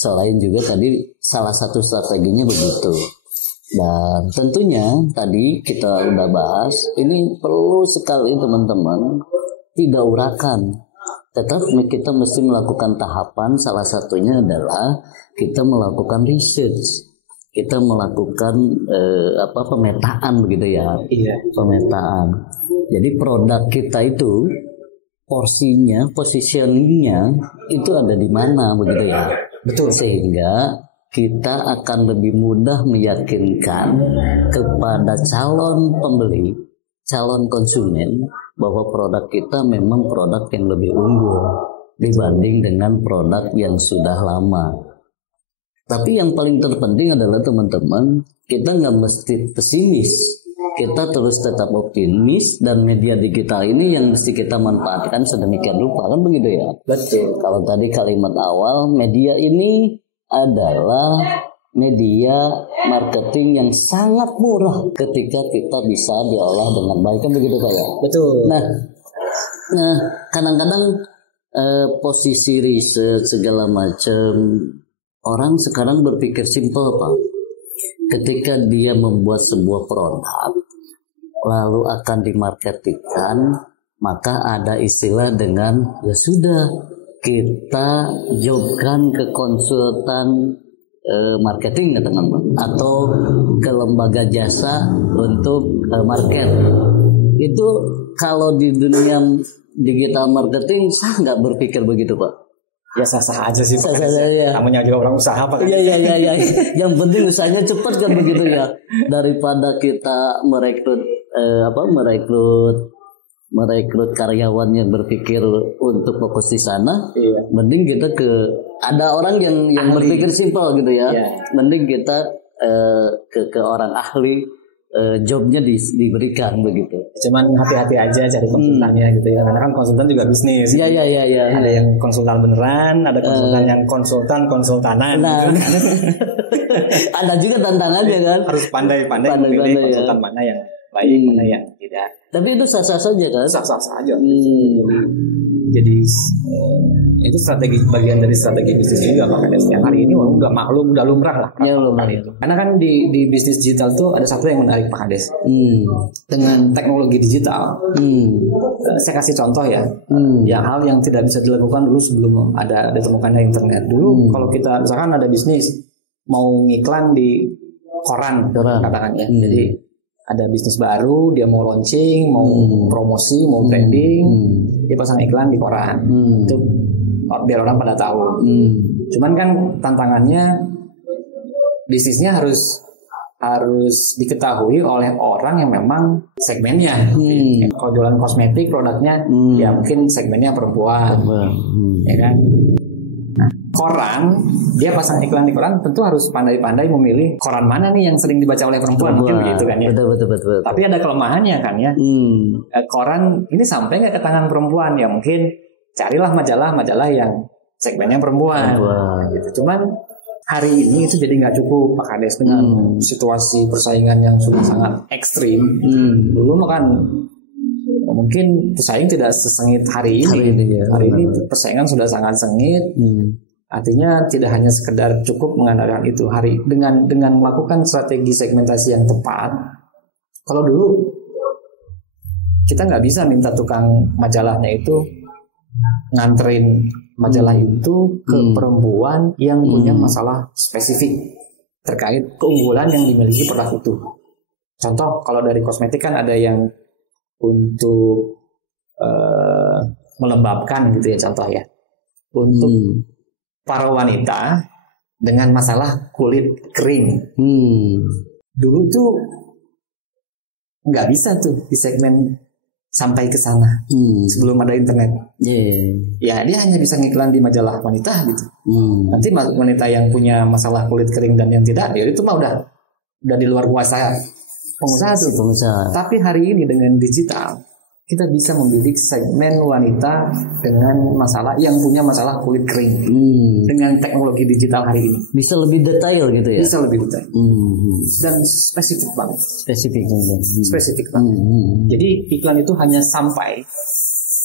Selain juga tadi salah satu strateginya begitu. Dan tentunya tadi kita udah bahas, ini perlu sekali teman-teman tidak urakan. Tetap kita mesti melakukan tahapan, salah satunya adalah kita melakukan research. Kita melakukan pemetaan begitu ya. Iya. Pemetaan. Jadi produk kita itu porsinya, positioningnya itu ada di mana begitu ya. Betul. Sehingga kita akan lebih mudah meyakinkan kepada calon pembeli, calon konsumen bahwa produk kita memang produk yang lebih unggul dibanding dengan produk yang sudah lama. Tapi yang paling terpenting adalah teman-teman, kita nggak mesti pesimis. Kita terus tetap optimis, dan media digital ini yang mesti kita manfaatkan sedemikian rupa, kan begitu ya? Betul. Kalau tadi kalimat awal, media ini adalah media marketing yang sangat murah ketika kita bisa diolah dengan baik, kan begitu Pak ya? Betul. Nah kadang-kadang posisi riset segala macam, orang sekarang berpikir simpel Pak. Ketika dia membuat sebuah produk lalu akan dimarketingkan, maka ada istilah dengan ya sudah kita jobkan ke konsultan marketing atau ke lembaga jasa untuk market. Itu kalau di dunia digital marketing saya nggak berpikir begitu Pak. Ya sah-sah aja sih Pak. Ya. Namanya juga orang usaha Pak. Iya. Yang penting usahanya cepat kan begitu ya. Daripada kita merekrut karyawan yang berpikir untuk fokus di sana, mending kita ada orang yang berpikir simpel gitu ya. Mending kita ke orang ahli, jobnya diberikan begitu. Cuman hati-hati aja cari konsultannya gitu ya, karena kan konsultan juga bisnis. Iya. Ada yang konsultan beneran, ada konsultan yang konsultanan. Nah, gitu. ada juga tantangannya kan. Harus pandai-pandai memilih konsultan mana yang baik, mana yang tidak. Tapi itu sah-sah saja kan? Sah-sah aja. Jadi itu strategi, bagian dari strategi bisnis juga Pak Kades. Yang hari ini udah maklum, udah lumrah lah. Ya, lumrah itu. Karena kan di bisnis digital tuh ada satu yang menarik Pak Kades. Dengan teknologi digital, saya kasih contoh ya. Yang hal yang tidak bisa dilakukan dulu sebelum ada ditemukannya internet. Dulu kalau kita misalkan ada bisnis mau ngiklan di koran katakan ya. Jadi ada bisnis baru, dia mau launching, mau promosi, mau branding, dia pasang iklan di koran. Itu biar orang pada tahu. Cuman kan tantangannya bisnisnya harus diketahui oleh orang yang memang segmennya. Kalau jualan kosmetik produknya ya mungkin segmennya perempuan. Ya kan? Nah, koran, dia pasang iklan di koran tentu harus pandai-pandai memilih koran mana nih yang sering dibaca oleh perempuan, mungkin begitu kan ya. Betul. Tapi ada kelemahannya kan ya. Koran ini sampai nggak ke tangan perempuan ya, mungkin carilah majalah yang segmennya perempuan. Gitu. Cuman hari ini itu jadi nggak cukup Pak Kades dengan situasi persaingan yang sudah sangat ekstrim. Dulu kan mungkin pesaing tidak sesengit hari ini. Hari ini persaingan sudah sangat sengit. Artinya tidak hanya sekedar cukup mengandalkan itu dengan melakukan strategi segmentasi yang tepat. Kalau dulu kita nggak bisa minta tukang majalahnya itu nganterin majalah itu ke perempuan yang punya masalah spesifik terkait keunggulan yang dimiliki produk itu. Contoh kalau dari kosmetik kan ada yang untuk melembabkan gitu ya, contoh ya, untuk para wanita dengan masalah kulit kering. Dulu tuh nggak bisa tuh di segmen sampai ke sana sebelum ada internet. Ya dia hanya bisa ngiklan di majalah wanita gitu. Nanti wanita yang punya masalah kulit kering dan yang tidak, ya itu mah udah di luar kuasa pengusaha tuh. Tapi hari ini dengan digital kita bisa membidik segmen wanita dengan masalah yang punya masalah kulit kering dengan teknologi digital hari ini. Bisa lebih detail gitu ya? Bisa lebih detail dan spesifik banget. Spesifik banget. Jadi iklan itu hanya sampai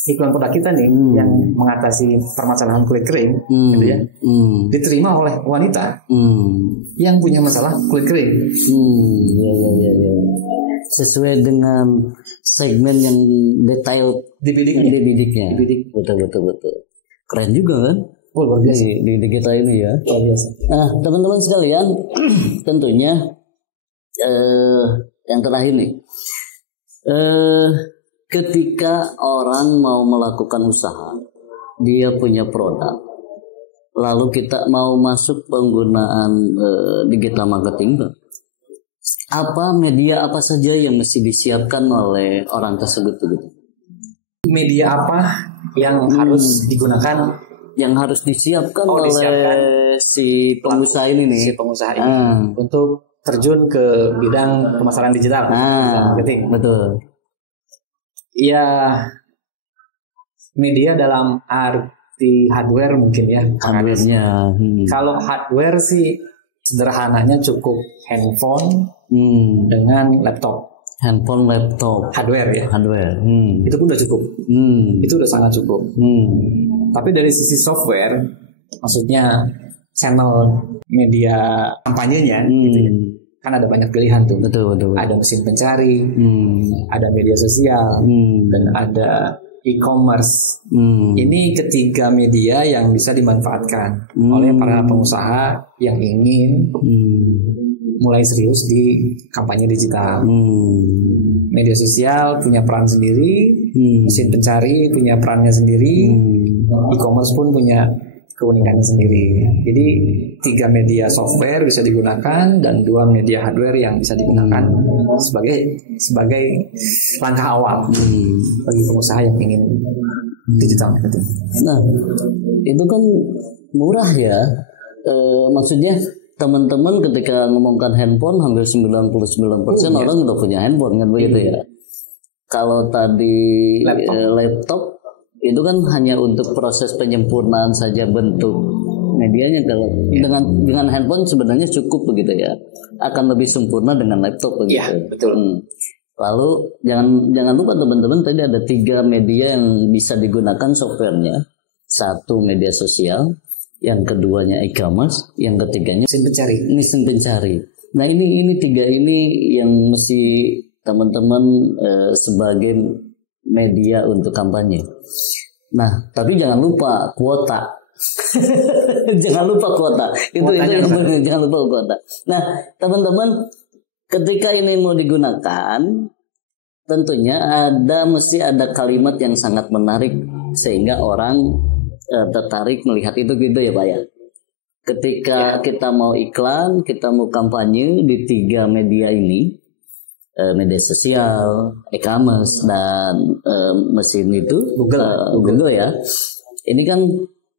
iklan produk kita nih yang mengatasi permasalahan kulit kering, gitu ya, diterima oleh wanita yang punya masalah kulit kering. Iya. Sesuai dengan segmen yang detail dibidiknya. Betul. Keren juga kan? Luar biasa. Di kita ini ya. Luar biasa. Nah, teman-teman sekalian, tentunya yang terakhir nih, ketika orang mau melakukan usaha, dia punya produk, lalu kita mau masuk penggunaan digital marketing, apa media apa saja yang mesti disiapkan oleh orang tersebut begitu? Media apa yang harus digunakan? Yang harus disiapkan oleh si pengusaha ini nih. Si pengusaha ini untuk terjun ke bidang pemasaran digital, marketing. Betul. Ya, media dalam arti hardware mungkin ya. Hardware-nya. Kalau hardware sih sederhananya cukup handphone dengan laptop. Handphone, laptop, hardware ya. Hardware. Itu pun udah cukup. Itu udah sangat cukup. Tapi dari sisi software, maksudnya channel media kampanyenya, gitu ya, kan ada banyak pilihan tuh. Betul. Ada mesin pencari, ada media sosial, dan ada e-commerce. Ini ketiga media yang bisa dimanfaatkan oleh para pengusaha yang ingin mulai serius di kampanye digital. Media sosial punya peran sendiri, mesin pencari punya perannya sendiri, e-commerce pun punya keunikannya sendiri. Jadi 3 media software bisa digunakan dan 2 media hardware yang bisa digunakan sebagai langkah awal bagi pengusaha yang ingin digital marketing. Nah, itu kan murah ya. Maksudnya teman-teman ketika ngomongkan handphone hampir 99% orang udah punya handphone kan begitu ya. Kalau tadi laptop itu kan hanya untuk proses penyempurnaan saja bentuk medianya. Kalau dengan handphone sebenarnya cukup begitu ya. Akan lebih sempurna dengan laptop begitu. Iya, betul. Lalu jangan lupa teman-teman tadi ada 3 media yang bisa digunakan softwarenya. 1 media sosial, yang keduanya e-commerce, yang ketiganya mesin pencari. Nah ini 3 ini yang mesti teman-teman sebagai media untuk kampanye. Nah tapi jangan lupa kuota. Jangan lupa kuota. Itu jangan lupa kuota. Nah teman-teman, ketika ini mau digunakan, tentunya mesti ada kalimat yang sangat menarik sehingga orang tertarik melihat itu gitu ya Pak ya. Ketika kita mau iklan, kita mau kampanye di 3 media ini, media sosial, e-commerce dan mesin itu Google ya. Ini kan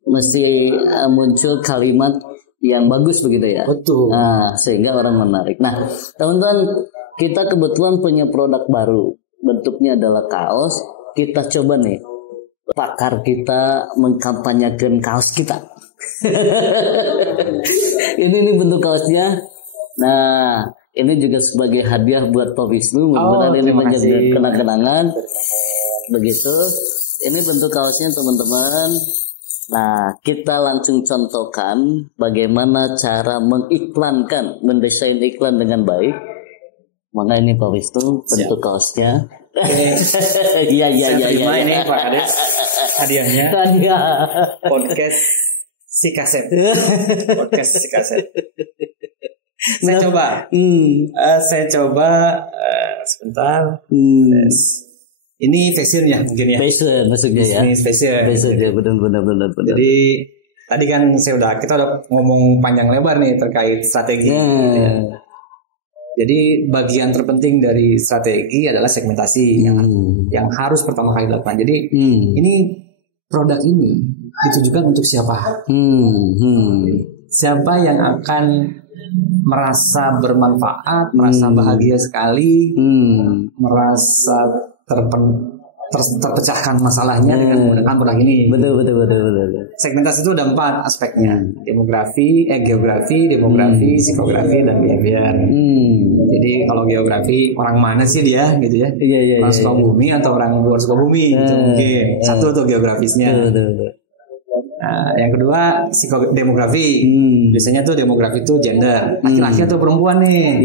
mesti muncul kalimat yang bagus begitu ya. Betul. Nah, sehingga orang menarik. Nah, teman-teman, kita kebetulan punya produk baru. Bentuknya adalah kaos. Kita coba nih, pakar kita mengkampanyekan kaos kita. Ini bentuk kaosnya. Nah, ini juga sebagai hadiah buat Pak Wisnu. Mudah-mudahan ini menjadi kenang-kenangan. Begitu. Ini bentuk kaosnya teman-teman. Nah, kita langsung contohkan bagaimana cara mengiklankan, mendesain iklan dengan baik. Mana ini Pak Wisnu bentuk kaosnya? Iya. Ini Pak Kades hadiahnya. Podcast si kaset. Saya coba sebentar. Ini fashion ya mungkin ya. Fashion maksudnya ya. Ini fashion. Fashion ya benar. Jadi tadi kan kita udah ngomong panjang lebar nih terkait strategi. Ya. Jadi bagian terpenting dari strategi adalah segmentasi yang harus pertama kali dilakukan. Jadi ini produk ini ditujukan untuk siapa? Siapa yang akan merasa bermanfaat, merasa bahagia sekali, merasa terpecahkan masalahnya dengan menggunakan produk ini. Betul. Segmentasi itu ada 4 aspeknya: geografi, psikografi, dan behavior. Jadi kalau geografi, orang mana sih dia gitu ya? Iya. Orang Sukabumi atau orang luar Sukabumi gitu mungkin. Satu tuh geografisnya. Betul. Nah, yang kedua demografi. Biasanya tuh demografi itu gender, laki-laki atau perempuan nih.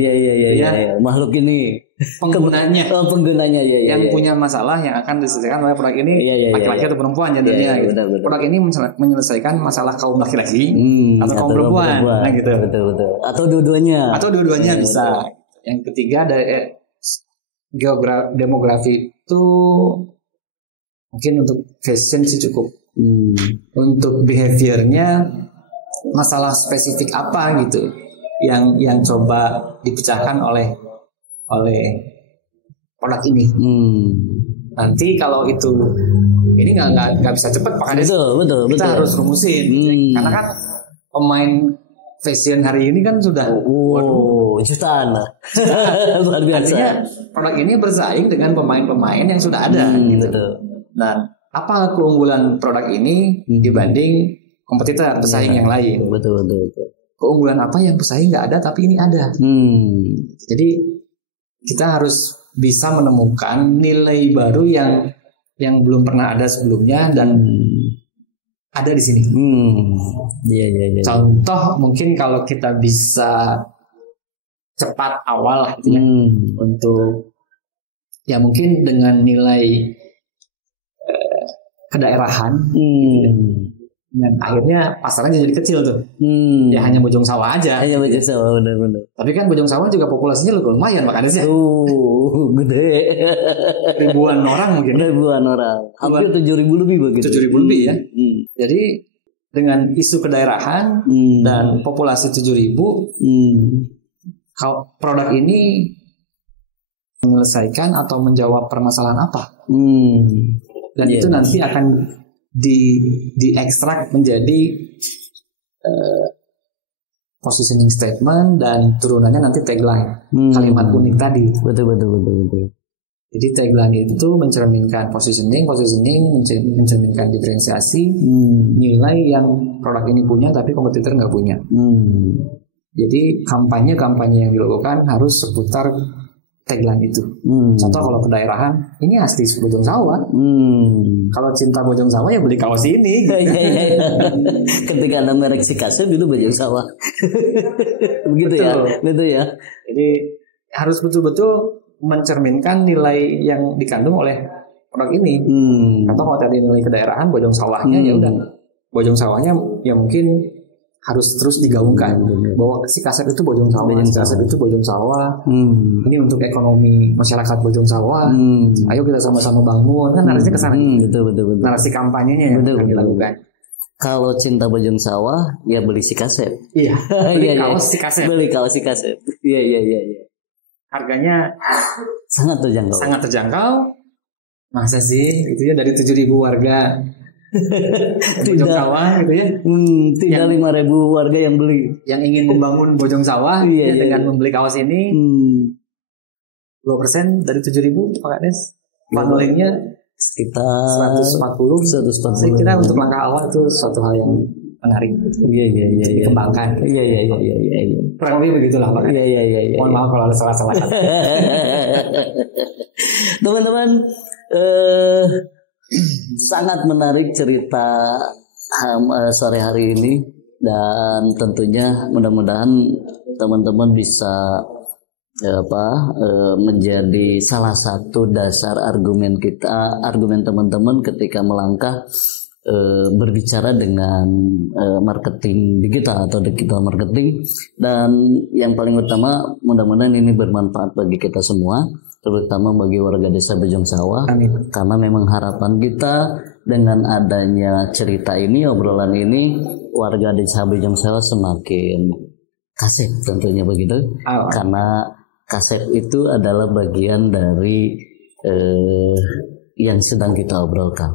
Iya. Makhluk ini penggunanya. Penggunanya ya. Yang punya masalah yang akan diselesaikan oleh produk ini laki-laki atau perempuan gendernya. Gitu. Betul. Produk ini menyelesaikan masalah kaum laki-laki atau kaum perempuan. Nah, gitu. Betul. Atau dua-duanya bisa. Yang ketiga ada demografi itu mungkin untuk fashion sih cukup. Untuk behaviornya masalah spesifik apa gitu yang coba dipecahkan oleh produk ini. Nanti kalau itu ini nggak bisa cepat Pak Kades. Betul. Kita harus rumusin karena kan pemain fashion hari ini kan sudah jutaan lah. Luar biasa. Artinya produk ini bersaing dengan pemain-pemain yang sudah ada gitu. Betul. Nah, apa keunggulan produk ini dibanding kompetitor pesaing yang lain? Betul. Keunggulan apa yang pesaing nggak ada tapi ini ada? Jadi kita harus bisa menemukan nilai baru yang belum pernah ada sebelumnya dan ada di sini. Iya. Contoh mungkin kalau kita bisa cepat awal gitu ya untuk ya mungkin dengan nilai kedaerahan dan akhirnya pasarnya jadi kecil tuh. Ya hanya Bojong Sawah aja. Hanya Bojong Sawah benar. Tapi kan Bojong Sawah juga populasinya lumayan Pak Kades ya. Gede. Ribuan orang mungkin. Hampir 7.000 lebih begitu. 7.000 lebih ya. Jadi dengan isu kedaerahan dan populasi 7.000, kalau produk ini menyelesaikan atau menjawab permasalahan apa? Dan itu nanti akan diekstrak menjadi positioning statement dan turunannya nanti tagline, kalimat unik tadi. Betul. Jadi tagline itu mencerminkan positioning mencerminkan diferensiasi, nilai yang produk ini punya tapi kompetitor nggak punya. Jadi kampanye yang dilakukan harus seputar tagline itu. Contoh kalau kedaerahan, ini asli Bojong Sawah. Kalau cinta Bojong Sawah ya beli kaos ini. Ketika ada merek si kasep itu Bojong Sawah. Begitu ya. Jadi harus betul-betul mencerminkan nilai yang dikandung oleh produk ini. Contoh kalau tadi nilai kedaerahan Bojong Sawahnya ya udah. Bojong Sawahnya ya mungkin harus terus digaungkan bahwa si kasep itu Bojong Sawah, si kasep itu Bojong Sawah. Ini untuk ekonomi masyarakat Bojong Sawah. Ayo kita sama-sama bangun. Kan narasinya kesana. Betul. Narasi kampanyenya yang akan dilakukan. Kalau cinta Bojong Sawah, ya beli si kasep. Iya. Beli kaos si kasep. Beli kaos si kasep. Iya. Harganya sangat terjangkau. Masa sih? Itu ya dari 7.000 warga. Bojong Sawah gitu ya. Tidak 5.000 warga yang beli. Yang ingin membangun Bojong Sawah dengan membeli kaos ini 2% dari 7.000 Pak Kades. Fundingnya sekitar 140. Saya kira untuk langkah awal itu suatu hal yang menarik. Iya. Dikembangkan. Iya. Kurang lebih begitulah Pak. Iya. Mohon maaf kalau ada salah-salah. Teman-teman, sangat menarik cerita sore hari ini, dan tentunya mudah-mudahan teman-teman bisa menjadi salah satu dasar argumen teman-teman ketika melangkah berbicara dengan marketing digital atau digital marketing. Dan yang paling utama, mudah-mudahan ini bermanfaat bagi kita semua, terutama bagi warga desa Bojong Sawah. Amin. Karena memang harapan kita dengan adanya cerita ini, obrolan ini, warga desa Bojong Sawah semakin kasep tentunya begitu. Karena kasep itu adalah bagian dari yang sedang kita obrolkan.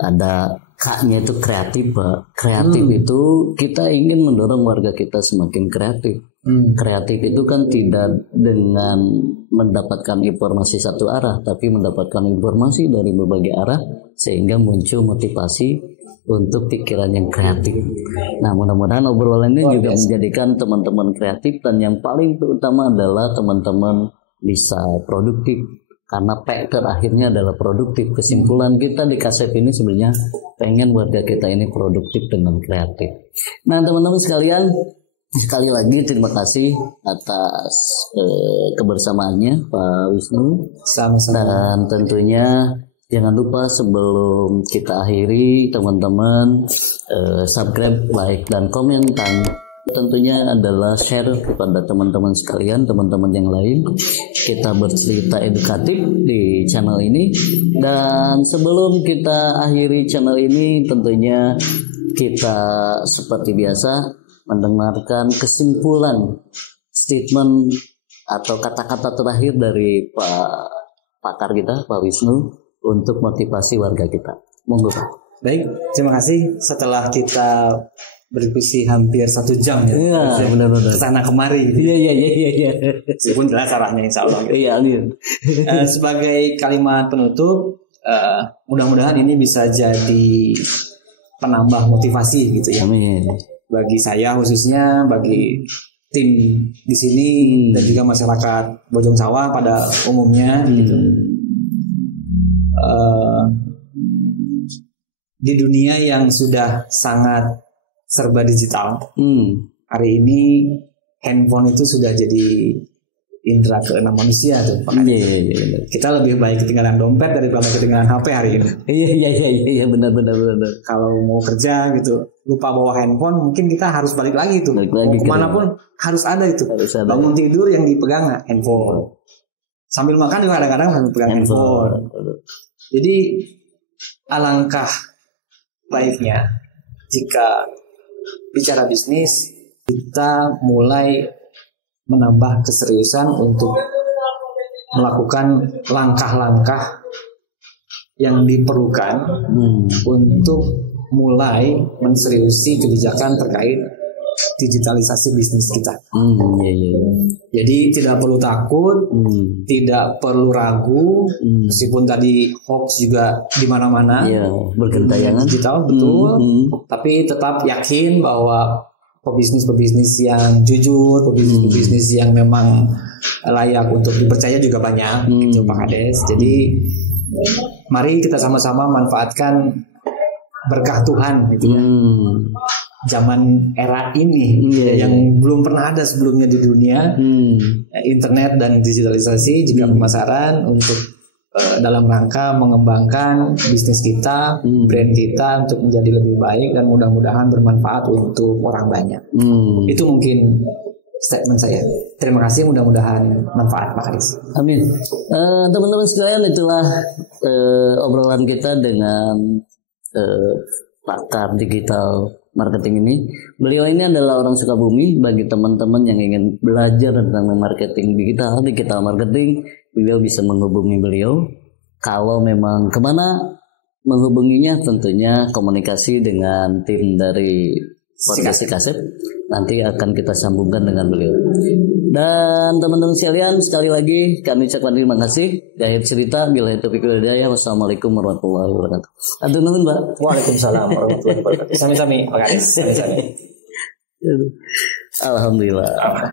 Ada K-nya itu kreatif, Pak. Kreatif itu kita ingin mendorong warga kita semakin kreatif. Kreatif itu kan tidak dengan mendapatkan informasi satu arah, tapi mendapatkan informasi dari berbagai arah sehingga muncul motivasi untuk pikiran yang kreatif. Nah, mudah-mudahan obrolan ini juga menjadikan teman-teman kreatif, dan yang paling utama adalah teman-teman bisa produktif. Karena P terakhirnya adalah produktif. Kesimpulan kita di Kasep ini sebenarnya pengen warga kita ini produktif dengan kreatif. Nah, teman-teman sekalian, sekali lagi terima kasih atas kebersamaannya Pak Wisnu. Sama-sama. Dan tentunya jangan lupa sebelum kita akhiri, teman-teman subscribe, like, dan komen, dan tentunya adalah share kepada teman-teman sekalian, teman-teman yang lain. Kita bercerita edukatif di channel ini. Dan sebelum kita akhiri channel ini, tentunya kita seperti biasa mendengarkan kesimpulan statement atau kata-kata terakhir dari Pak pakar kita, Pak Wisnu, untuk motivasi warga kita. Monggo Pak. Baik, terima kasih. Setelah kita berdiskusi hampir 1 jam ya, benar-benar kesana kemari gitu. Iya. Meskipun jelas arahnya insya Allah gitu. Iya, amin. Sebagai kalimat penutup, mudah-mudahan ini bisa jadi penambah motivasi gitu ya. Amin. Bagi saya khususnya, bagi tim di sini dan juga masyarakat Bojong Sawah pada umumnya gitu. Di dunia yang sudah sangat serba digital, hari ini handphone itu sudah jadi indera keenam manusia tuh. Iya. Kita lebih baik ketinggalan dompet daripada ketinggalan HP hari ini. Iya, benar. Kalau mau kerja gitu, lupa bawa handphone, mungkin kita harus balik lagi tuh. Mau kemana pun harus ada itu. Bangun tidur yang dipegang handphone. Sambil makan juga kadang-kadang harus pegang handphone. Jadi alangkah baiknya jika bicara bisnis, kita mulai menambah keseriusan untuk melakukan langkah-langkah yang diperlukan untuk mulai menseriusi kebijakan terkait digitalisasi bisnis kita. Jadi tidak perlu takut, tidak perlu ragu, meskipun tadi hoax juga di mana-mana, bergentayangan digital betul, tapi tetap yakin bahwa pebisnis yang jujur, pebisnis yang memang layak untuk dipercaya juga banyak, gitu Pak Kades. Jadi mari kita sama-sama manfaatkan berkah Tuhan, gitu ya. Zaman era ini yang belum pernah ada sebelumnya di dunia, internet dan digitalisasi juga pemasaran untuk dalam rangka mengembangkan bisnis kita, brand kita untuk menjadi lebih baik dan mudah-mudahan bermanfaat untuk orang banyak. Itu mungkin statement saya. Terima kasih, mudah-mudahan manfaat Pak Haris. Amin. Teman-teman sekalian, itulah obrolan kita dengan pakar digital marketing ini. Beliau ini adalah orang Sukabumi. Bagi teman-teman yang ingin belajar tentang marketing digital marketing, beliau bisa menghubungi beliau. Kalau memang kemana menghubunginya, tentunya komunikasi dengan tim dari podcast Kasep, nanti akan kita sambungkan dengan beliau. Dan teman-teman sekalian, sekali lagi kami ucapkan terima kasih. Akhir cerita, bila taufiq wal hidayah. Wassalamualaikum warahmatullahi wabarakatuh. Atur nuhun, Mbak. Waalaikumsalam warahmatullahi wabarakatuh. Sami-sami, Pak Kades. Alhamdulillah.